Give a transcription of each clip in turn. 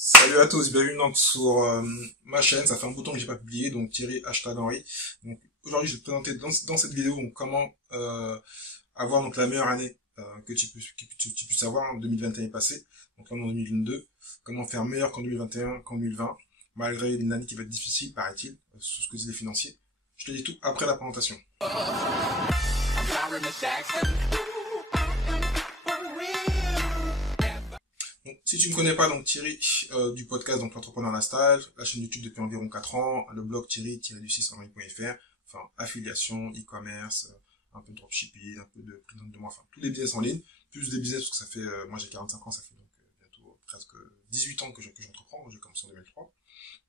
Salut à tous, bienvenue donc sur ma chaîne. Ça fait un bouton que j'ai pas publié, donc Thierry #Henry. Donc aujourd'hui je vais te présenter dans cette vidéo donc, comment avoir donc la meilleure année que tu puisses avoir. En 2021 est passé, donc en 2022, comment faire meilleur qu'en 2021, qu'en 2020, malgré une année qui va être difficile, paraît-il, sur ce que disent les financiers. Je te dis tout après la présentation. Donc, si tu ne me connais pas, donc Thierry du podcast donc l'entrepreneur lifestyle, la chaîne YouTube depuis environ 4 ans, le blog thierry-du6henry.fr, enfin affiliation, e-commerce, un peu de dropshipping, un peu de print de moi, enfin tous les business en ligne, plus des business parce que ça fait, moi j'ai 45 ans, ça fait donc bientôt presque 18 ans que j'entreprends, j'ai commencé en 2003.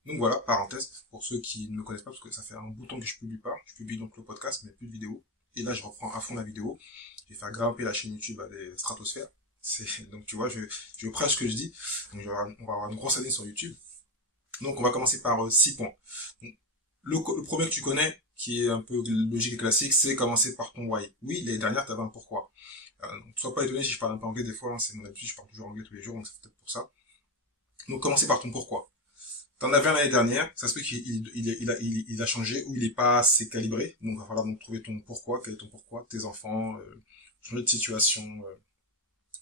Donc voilà, parenthèse, pour ceux qui ne me connaissent pas, parce que ça fait un bout de temps que je publie pas, je publie donc le podcast mais plus de vidéos, et là je reprends à fond la vidéo, je vais faire grimper la chaîne YouTube à des stratosphères. Donc tu vois, je prêche ce que je dis. Donc on va avoir une grosse année sur YouTube. Donc on va commencer par 6 points. Donc, le premier que tu connais, qui est un peu logique et classique, c'est commencer par ton why. Oui, l'année dernière, tu avais un pourquoi. Donc sois pas étonné si je parle un peu anglais des fois, hein, c'est mon habitude, je parle toujours anglais tous les jours, donc c'est peut-être pour ça. Donc commencer par ton pourquoi. T'en avais un l'année dernière, ça se peut qu'il a changé, ou il est pas assez calibré. Donc il va falloir donc trouver ton pourquoi, quel est ton pourquoi, tes enfants, changer de situation,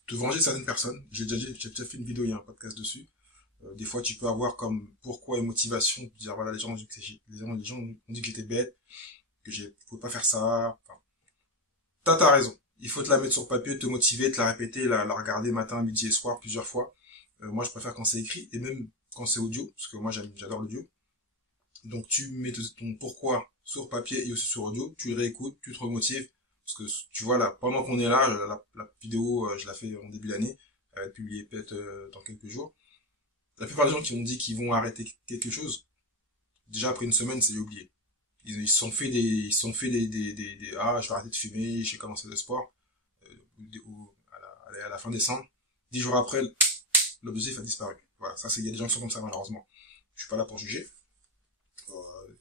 te venger de certaines personnes. J'ai déjà fait une vidéo, il y a un podcast dessus. Des fois, tu peux avoir comme pourquoi et motivation, dire voilà, les gens ont dit que j'étais bête, que je pouvais pas faire ça. Enfin, t'as raison. Il faut te la mettre sur papier, te motiver, te la répéter, la regarder matin, midi et soir, plusieurs fois. Moi, je préfère quand c'est écrit, et même quand c'est audio, parce que moi, j'adore l'audio. Donc, tu mets ton pourquoi sur papier et aussi sur audio, tu le réécoutes, tu te remotives, parce que tu vois là, pendant qu'on est là, la vidéo, je la fais en début d'année, elle va être publiée peut-être dans quelques jours. La plupart des gens qui ont dit qu'ils vont arrêter quelque chose, déjà après une semaine, c'est oublié. Ils se sont fait ah, je vais arrêter de fumer, j'ai commencé le sport, à la fin décembre. 10 jours après, l'objectif a disparu. Voilà, ça il y a des gens qui sont comme ça malheureusement. Je suis pas là pour juger.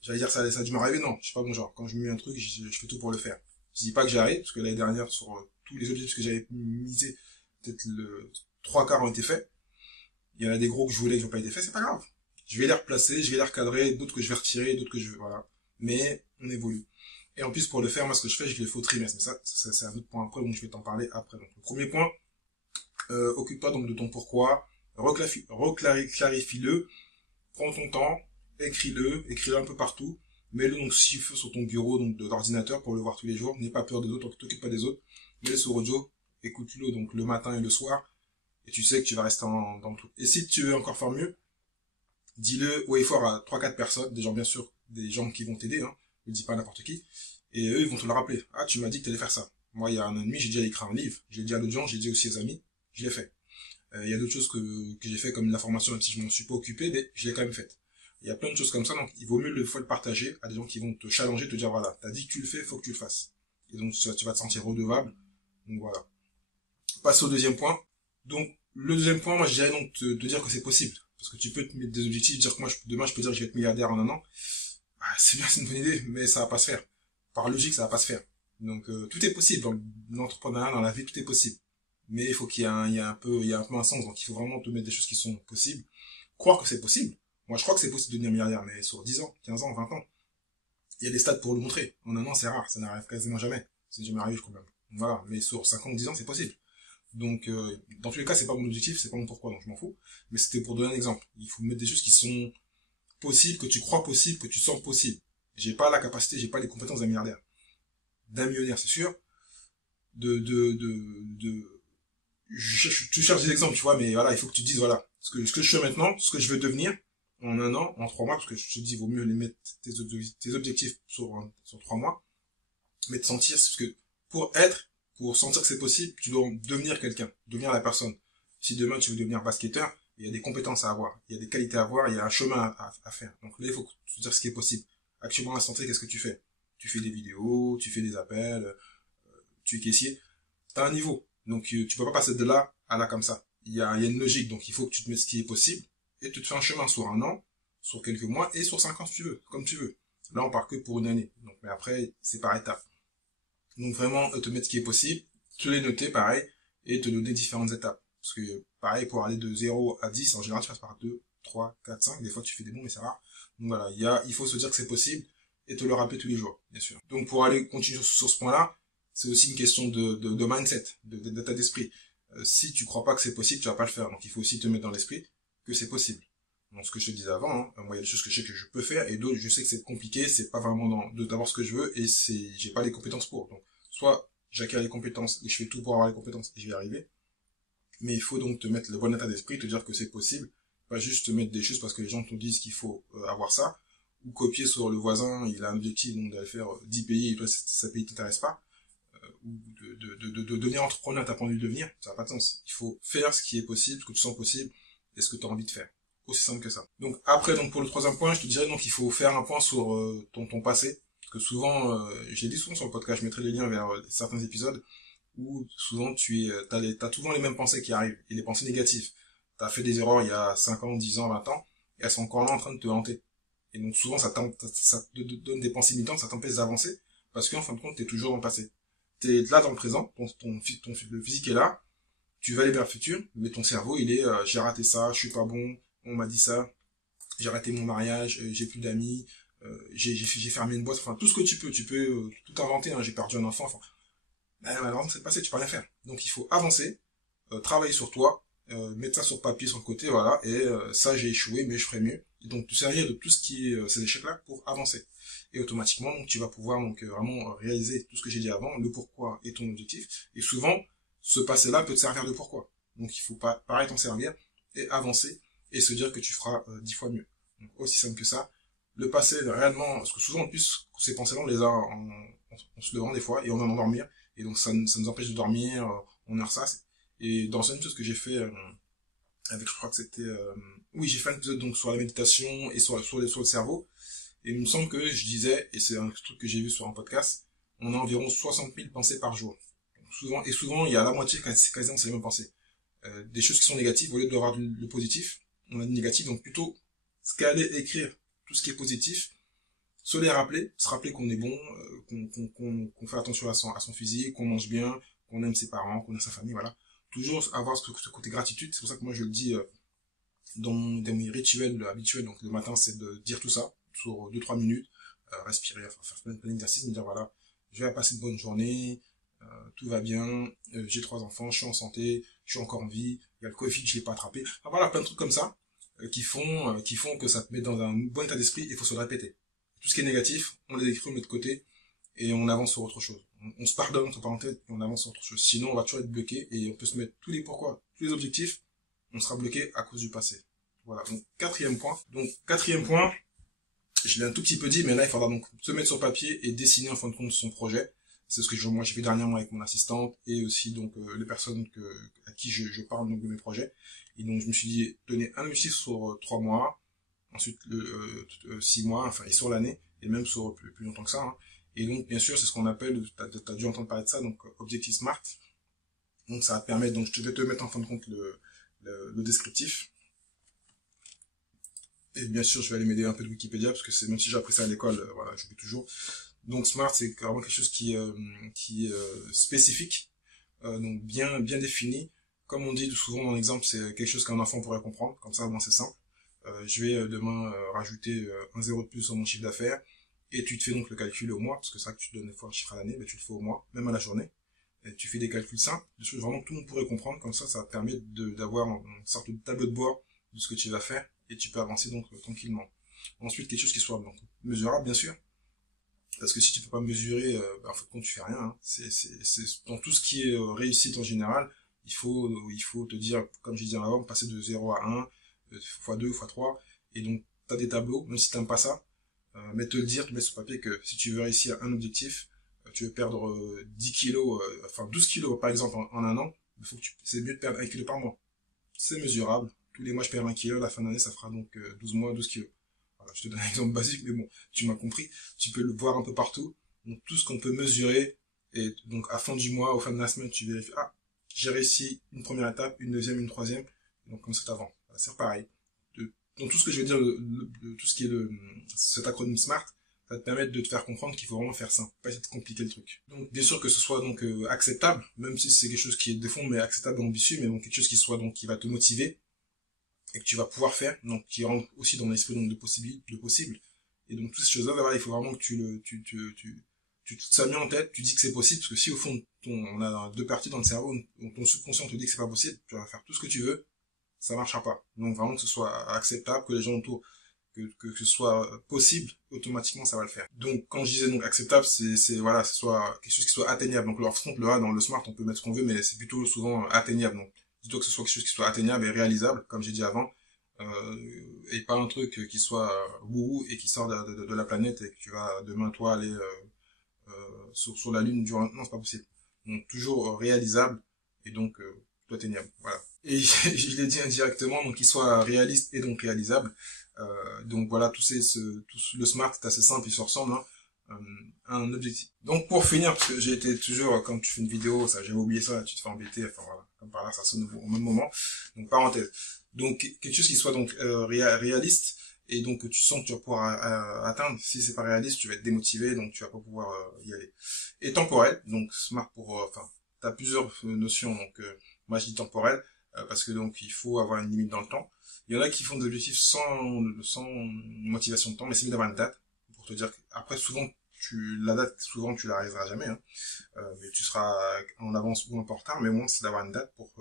J'allais dire ça a dû m'arriver, non, je suis pas bon genre. Quand je me mets un truc, je fais tout pour le faire. Je dis pas que j'arrête, parce que l'année dernière, sur tous les objectifs que j'avais misé, peut-être le 3/4 ont été faits. Il y en a des gros que je voulais qui n'ont pas été faits, c'est pas grave. Je vais les replacer, je vais les recadrer, d'autres que je vais retirer, d'autres que je vais, voilà. Mais, on évolue. Et en plus, pour le faire, moi, ce que je fais, je le fais au trimestre. Mais ça c'est un autre point après, donc je vais t'en parler après. Donc, le premier point, occupe-toi donc de ton pourquoi, clarifie-le, prends ton temps, écris-le un peu partout, mets-le donc s'il faut sur ton bureau donc d'ordinateur pour le voir tous les jours, n'aie pas peur des autres, t'occupe pas des autres, mets-le sur audio, écoute-le donc le matin et le soir, et tu sais que tu vas rester dans le truc. Et si tu veux encore faire mieux, dis-le haut et fort à 3-4 personnes, des gens bien sûr, des gens qui vont t'aider, hein, ne dis pas à n'importe qui, et eux ils vont te le rappeler. Ah, tu m'as dit que tu allais faire ça. Moi il y a un an et demi, j'ai déjà écrit un livre, j'ai dit à d'autres gens, j'ai dit aussi aux amis, je l'ai fait. Il y a d'autres choses que j'ai fait comme la formation, même si je m'en suis pas occupé, mais je l'ai quand même faite. Il y a plein de choses comme ça, donc il vaut mieux le partager à des gens qui vont te challenger, te dire voilà, t'as dit que tu le fais, faut que tu le fasses. Et donc tu vas te sentir redevable. Donc voilà. Passe au deuxième point. Donc le deuxième point, moi je dirais donc te dire que c'est possible. Parce que tu peux te mettre des objectifs, dire que moi demain je peux dire que je vais être milliardaire en un an. Ah, c'est bien, c'est une bonne idée, mais ça va pas se faire. Par logique, ça va pas se faire. Donc tout est possible dans l'entrepreneuriat, dans la vie, tout est possible. Mais il faut qu'il y ait un peu un sens. Donc il faut vraiment te mettre des choses qui sont possibles. Croire que c'est possible. Moi je crois que c'est possible de devenir milliardaire, mais sur 10 ans, 15 ans, 20 ans. Il y a des stats pour le montrer. En un an, c'est rare, ça n'arrive quasiment jamais. C'est jamais arrivé, je crois même. Voilà, mais sur 5 ans ou 10 ans, c'est possible. Donc, dans tous les cas, c'est pas mon objectif, c'est pas mon pourquoi, donc je m'en fous. Mais c'était pour donner un exemple. Il faut mettre des choses qui sont possibles, que tu crois possibles, que tu sens possibles. J'ai pas la capacité, j'ai pas les compétences d'un milliardaire. D'un millionnaire, c'est sûr. Tu cherches des exemples, tu vois, mais voilà, il faut que tu dises, voilà, ce que je fais maintenant, ce que je veux devenir, en un an, en 3 mois, parce que je te dis, il vaut mieux les mettre tes objectifs sur 3 mois, mais de sentir, parce que pour sentir que c'est possible, tu dois devenir quelqu'un, devenir la personne. Si demain tu veux devenir basketteur, il y a des compétences à avoir, il y a des qualités à avoir, il y a un chemin à faire. Donc là, il faut que tu dire ce qui est possible. Actuellement, à l'instant T, qu'est-ce que tu fais? Tu fais des vidéos, tu fais des appels, tu es caissier. T'as un niveau. Donc tu peux pas passer de là à là comme ça. Il y a une logique, donc il faut que tu te mettes ce qui est possible, et tu te fais un chemin sur un an, sur quelques mois, et sur 5 ans si tu veux, comme tu veux. Là, on part que pour une année. Donc, mais après, c'est par étapes. Donc vraiment, te mettre ce qui est possible, te les noter pareil, et te donner différentes étapes. Parce que pareil, pour aller de 0 à 10, en général, tu passes par 2, 3, 4, 5. Des fois, tu fais des bons, mais c'est rare. Donc voilà, il faut se dire que c'est possible et te le rappeler tous les jours, bien sûr. Donc pour aller continuer sur ce point-là, c'est aussi une question de mindset, d'état d'esprit. Si tu crois pas que c'est possible, tu vas pas le faire. Donc il faut aussi te mettre dans l'esprit que c'est possible. Donc ce que je te disais avant, hein, moi il y a des choses que je sais que je peux faire et d'autres je sais que c'est compliqué, c'est pas vraiment d'avoir ce que je veux et j'ai pas les compétences pour. Donc soit j'acquiers les compétences et je fais tout pour avoir les compétences et je vais y arriver. Mais il faut donc te mettre le bon état d'esprit, te dire que c'est possible, pas juste te mettre des choses parce que les gens te disent qu'il faut avoir ça, ou copier sur le voisin, il a un objectif donc d'aller faire 10 pays et toi ça pays t'intéresse pas, ou de devenir entrepreneur, t'as pas envie de devenir, ça n'a pas de sens. Il faut faire ce qui est possible, ce que tu sens possible, et ce que tu as envie de faire. Aussi simple que ça. Donc après, donc pour le troisième point, je te dirais donc il faut faire un point sur ton passé, parce que souvent, j'ai dit souvent sur le podcast, je mettrai les liens vers certains épisodes, où souvent t'as souvent les mêmes pensées qui arrivent, et les pensées négatives. T'as fait des erreurs il y a 5 ans, 10 ans, 20 ans, et elles sont encore là en train de te hanter. Et donc souvent ça te donne des pensées limitantes, ça t'empêche d'avancer, parce qu'en fin de compte, t'es toujours dans le passé. T'es là dans le présent, le physique est là, tu vas aller vers le futur, mais ton cerveau, il est, j'ai raté ça, je suis pas bon, on m'a dit ça, j'ai raté mon mariage, j'ai plus d'amis, j'ai fermé une boîte, enfin, tout ce que tu peux tout inventer, hein, j'ai perdu un enfant, enfin, malheureusement, c'est le passé, tu peux rien faire. Donc, il faut avancer, travailler sur toi, mettre ça sur papier, sur le côté, voilà, et ça, j'ai échoué, mais je ferai mieux. Et donc, te servir de tout ce qui est ces échecs-là pour avancer. Et automatiquement, donc, tu vas pouvoir donc vraiment réaliser tout ce que j'ai dit avant, le pourquoi et ton objectif. Et souvent, ce passé-là peut te servir de pourquoi. Donc, il faut pas, pareil, t'en servir et avancer et se dire que tu feras 10 fois mieux. Donc, aussi simple que ça. Le passé, réellement, parce que souvent, en plus, ces pensées-là, on les a en se levant des fois et on va en endormir. Et donc, ça nous empêche de dormir, on a ça. Et dans une chose que j'ai fait avec, je crois que c'était... oui, j'ai fait un épisode donc, sur la méditation et sur le cerveau. Et il me semble que je disais, et c'est un truc que j'ai vu sur un podcast, on a environ 60 000 pensées par jour. Donc, souvent, il y a la moitié, quasiment, c'est les mêmes pensées. Des choses qui sont négatives, au lieu d'avoir le positif, on a du négatif. Donc plutôt, scaler, écrire tout ce qui est positif, se les rappeler, se rappeler qu'on est bon, qu'on fait attention à son physique, qu'on mange bien, qu'on aime ses parents, qu'on aime sa famille, voilà. Toujours avoir ce côté gratitude. C'est pour ça que moi je le dis dans mes rituels habituels. Donc le matin, c'est de dire tout ça sur 2-3 minutes, respirer, faire plein d'exercices, me dire voilà, je vais passer une bonne journée, tout va bien, j'ai 3 enfants, je suis en santé, je suis encore en vie, il y a le Covid, je l'ai pas attrapé. Enfin, voilà, plein de trucs comme ça qui font que ça te met dans un bon état d'esprit et il faut se le répéter. Tout ce qui est négatif, on les écrit, on met de côté et on avance sur autre chose. On se pardonne, entre parenthèses, et on avance sur autre chose. Sinon, on va toujours être bloqué et on peut se mettre tous les pourquoi, tous les objectifs, on sera bloqué à cause du passé. Voilà. Donc, quatrième point, je l'ai un tout petit peu dit, mais là, il faudra donc se mettre sur papier et dessiner en fin de compte son projet. C'est ce que moi j'ai fait dernièrement avec mon assistante et aussi donc les personnes à qui je parle donc de mes projets. Et donc je me suis dit donner un objectif sur 3 mois, ensuite 6 mois, enfin et sur l'année et même sur plus longtemps que ça. Hein. Et donc bien sûr c'est ce qu'on appelle, t'as dû entendre parler de ça, donc objectif SMART. Donc ça va te permettre, donc je vais te mettre en fin de compte le descriptif. Et bien sûr je vais aller m'aider un peu de Wikipédia parce que c'est même si j'ai appris ça à l'école, voilà j'oublie toujours. Donc SMART, c'est vraiment quelque chose qui est spécifique, donc bien défini. Comme on dit souvent dans l'exemple, c'est quelque chose qu'un enfant pourrait comprendre. Comme ça, au moins c'est simple. Je vais demain rajouter un zéro de plus sur mon chiffre d'affaires, et tu te fais donc le calcul au mois, parce que c'est vrai que tu donnes des fois un chiffre à l'année, mais tu le fais au mois, même à la journée. Et tu fais des calculs simples, des choses vraiment que tout le monde pourrait comprendre. Comme ça te permet d'avoir une sorte de tableau de bord de ce que tu vas faire, et tu peux avancer donc tranquillement. Ensuite, quelque chose qui soit donc, mesurable, bien sûr. Parce que si tu peux pas mesurer, en fait, quand tu fais rien, hein. C'est dans tout ce qui est réussite en général, il faut te dire, comme je disais avant, passer de 0 à 1, x2, x3, et donc, t'as des tableaux, même si t'aimes pas ça, mais te le dire, te mettre sur papier que si tu veux réussir un objectif, tu veux perdre 10 kilos, enfin 12 kilos par exemple en un an, c'est mieux de perdre 1 kilo par mois. C'est mesurable. Tous les mois, je perds 1 kilo, à la fin de l'année, ça fera donc 12 mois, 12 kilos. Je te donne un exemple basique, mais bon, tu m'as compris. Tu peux le voir un peu partout. Donc, tout ce qu'on peut mesurer. Et donc, à fin du mois, au fin de la semaine, tu vérifies, ah, j'ai réussi une première étape, une deuxième, une troisième. Donc, comme c'est avant. C'est pareil. Donc, tout ce que je vais dire, tout ce qui est cet acronyme SMART, va te permettre de te faire comprendre qu'il faut vraiment faire simple, pas essayer de compliquer le truc. Donc bien sûr que ce soit donc acceptable, même si c'est quelque chose qui est de fond mais acceptable et ambitieux, mais donc quelque chose qui soit donc qui va te motiver et que tu vas pouvoir faire, donc qui rentre aussi dans l'esprit donc de possible. Et donc toutes ces choses-là, voilà, il faut vraiment que tu te ça mis en tête, tu dis que c'est possible, parce que si au fond on a deux parties dans le cerveau, donc ton subconscient te dit que c'est pas possible, tu vas faire tout ce que tu veux, ça marchera pas. Donc vraiment que ce soit acceptable, que les gens autour que ce soit possible, automatiquement ça va le faire. Donc quand je disais donc acceptable, c'est voilà, ce soit quelque chose qui soit atteignable. Donc par contre le A dans le smart, on peut mettre ce qu'on veut, mais c'est plutôt souvent atteignable. Donc dis-toi que ce soit quelque chose qui soit atteignable et réalisable, comme j'ai dit avant, et pas un truc qui soit wouhou et qui sort de la planète et que tu vas demain toi aller sur la lune durant. Non, c'est pas possible. Donc toujours réalisable et donc atteignable. Voilà. Et je l'ai dit indirectement, donc qu'il soit réaliste et donc réalisable. Donc voilà, le smart est assez simple, il se ressemble, hein, un objectif. Donc pour finir, parce que j'ai été toujours, quand tu fais une vidéo, ça j'avais oublié ça, tu te fais embêter, enfin voilà, comme par là ça sonne au même moment. Donc parenthèse. Donc quelque chose qui soit donc réaliste et donc que tu sens que tu vas pouvoir atteindre. Si c'est pas réaliste, tu vas être démotivé, donc tu vas pas pouvoir y aller. Et temporel, donc smart enfin t'as plusieurs notions, donc moi je dis temporel parce que donc il faut avoir une limite dans le temps. Il y en a qui font des objectifs sans motivation de temps, mais c'est mieux d'avoir une date pour te dire que, après souvent la date souvent tu l'arriveras jamais, hein, mais tu seras en avance ou un peu en retard, mais au moins c'est d'avoir une date pour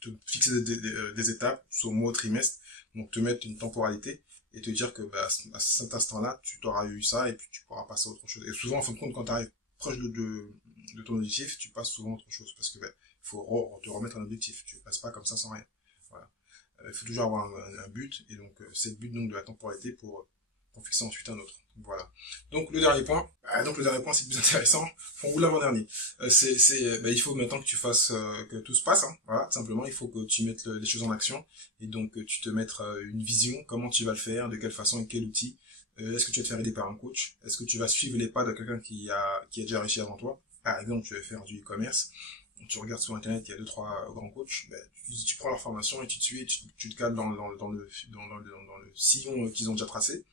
te fixer des étapes, soit au mois, au trimestre, donc te mettre une temporalité et te dire que bah, à cet instant-là, tu t'auras eu ça et puis tu pourras passer à autre chose. Et souvent, en fin de compte, quand tu arrives proche de ton objectif, tu passes souvent à autre chose parce que bah, il faut te remettre un objectif. Tu ne passes pas comme ça sans rien. Voilà. Il faut toujours avoir un but et donc c'est le but donc de la temporalité pour fixer ensuite un autre. Voilà. Donc le dernier point, c'est le plus intéressant. Ou l'avant-dernier. Il faut maintenant que tu fasses que tout se passe. Hein. Voilà, tout simplement, il faut que tu mettes les choses en action et donc tu te mettes une vision, comment tu vas le faire, de quelle façon et quel outil. Est-ce que tu vas te faire aider par un coach? Est-ce que tu vas suivre les pas de quelqu'un qui a déjà réussi avant toi? Par exemple, tu vas faire du e-commerce. Tu regardes sur internet, il y a 2-3 grands coachs, ben, tu prends leur formation et tu te suis et tu te cales dans le sillon qu'ils ont déjà tracé.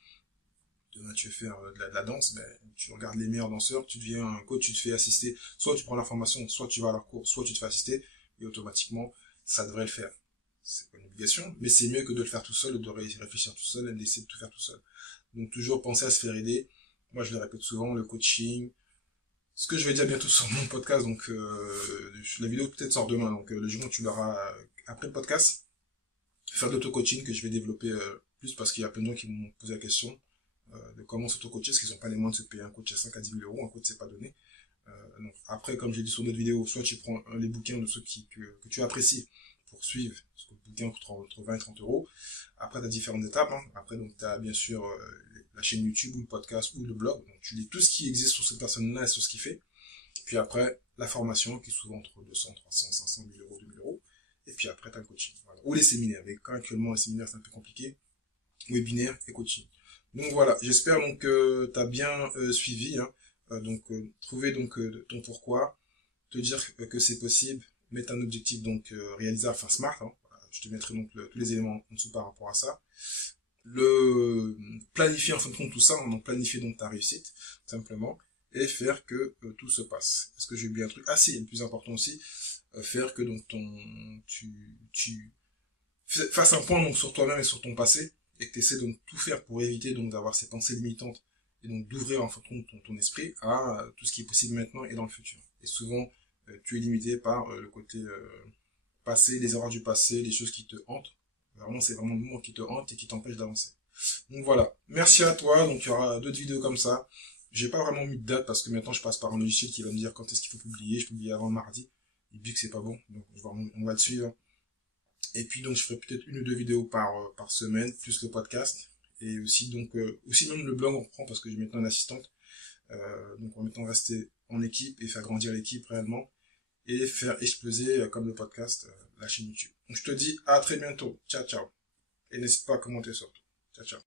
Demain tu veux faire de la danse, ben, tu regardes les meilleurs danseurs, tu deviens un coach, tu te fais assister, soit tu prends leur formation, soit tu vas à leur cours, soit tu te fais assister, et automatiquement, ça devrait le faire. C'est pas une obligation, mais c'est mieux que de le faire tout seul, de réfléchir tout seul, et d'essayer de tout faire tout seul. Donc toujours penser à se faire aider. Moi je le répète souvent, le coaching, ce que je vais dire bientôt sur mon podcast, donc la vidéo peut-être sort demain, donc le jour où tu l'auras après le podcast, faire de l'auto-coaching que je vais développer plus parce qu'il y a plein de gens qui m'ont posé la question de comment s'auto-coacher, parce qu'ils n'ont pas les moyens de se payer un coach à 5 à 10 000 euros, un coach c'est pas donné. Donc après, comme j'ai dit sur notre vidéo, soit tu prends les bouquins de ceux que tu apprécies pour suivre, parce que le bouquin coûte entre 20 et 30 euros. Après, tu as différentes étapes. Hein. Après, donc tu as bien sûr la chaîne YouTube ou le podcast ou le blog. Donc tu lis tout ce qui existe sur cette personne-là et sur ce qu'il fait. Puis après, la formation qui est souvent entre 200, 300, 500 000 euros, 2000 euros. Et puis après, tu as le coaching. Voilà. Ou les séminaires. Mais quand actuellement les séminaires c'est un peu compliqué, webinaire et coaching. Donc voilà, j'espère donc que tu as bien suivi. Hein. Trouver donc ton pourquoi, te dire que c'est possible, mettre un objectif donc réalisable, enfin smart. Hein. Voilà, je te mettrai donc tous les éléments en dessous par rapport à ça. Le planifier en fin de compte tout ça, hein, donc planifier donc ta réussite simplement et faire que tout se passe. Est-ce que j'ai oublié un truc? Ah si, le plus important aussi, faire que donc tu fasses un point donc sur toi-même et sur ton passé et que tu essaies donc tout faire pour éviter donc d'avoir ces pensées limitantes et donc d'ouvrir en fin de compte ton esprit à tout ce qui est possible maintenant et dans le futur. Et souvent, tu es limité par le côté passé, les erreurs du passé, les choses qui te hantent. Vraiment, c'est vraiment le moment qui te hante et qui t'empêche d'avancer. Donc voilà. Merci à toi. Donc il y aura d'autres vidéos comme ça. J'ai pas vraiment mis de date parce que maintenant je passe par un logiciel qui va me dire quand est-ce qu'il faut publier. Je publie avant mardi. Il dit que c'est pas bon. Donc on va le suivre. Et puis donc je ferai peut-être 1 ou 2 vidéos par semaine, plus le podcast. Et aussi donc aussi même le blog on reprend parce que j'ai maintenant une assistante. Donc on va maintenant rester en équipe et faire grandir l'équipe réellement. Et faire exploser, comme le podcast, la chaîne YouTube. Donc je te dis à très bientôt. Ciao, ciao. Et n'hésite pas à commenter surtout. Ciao, ciao.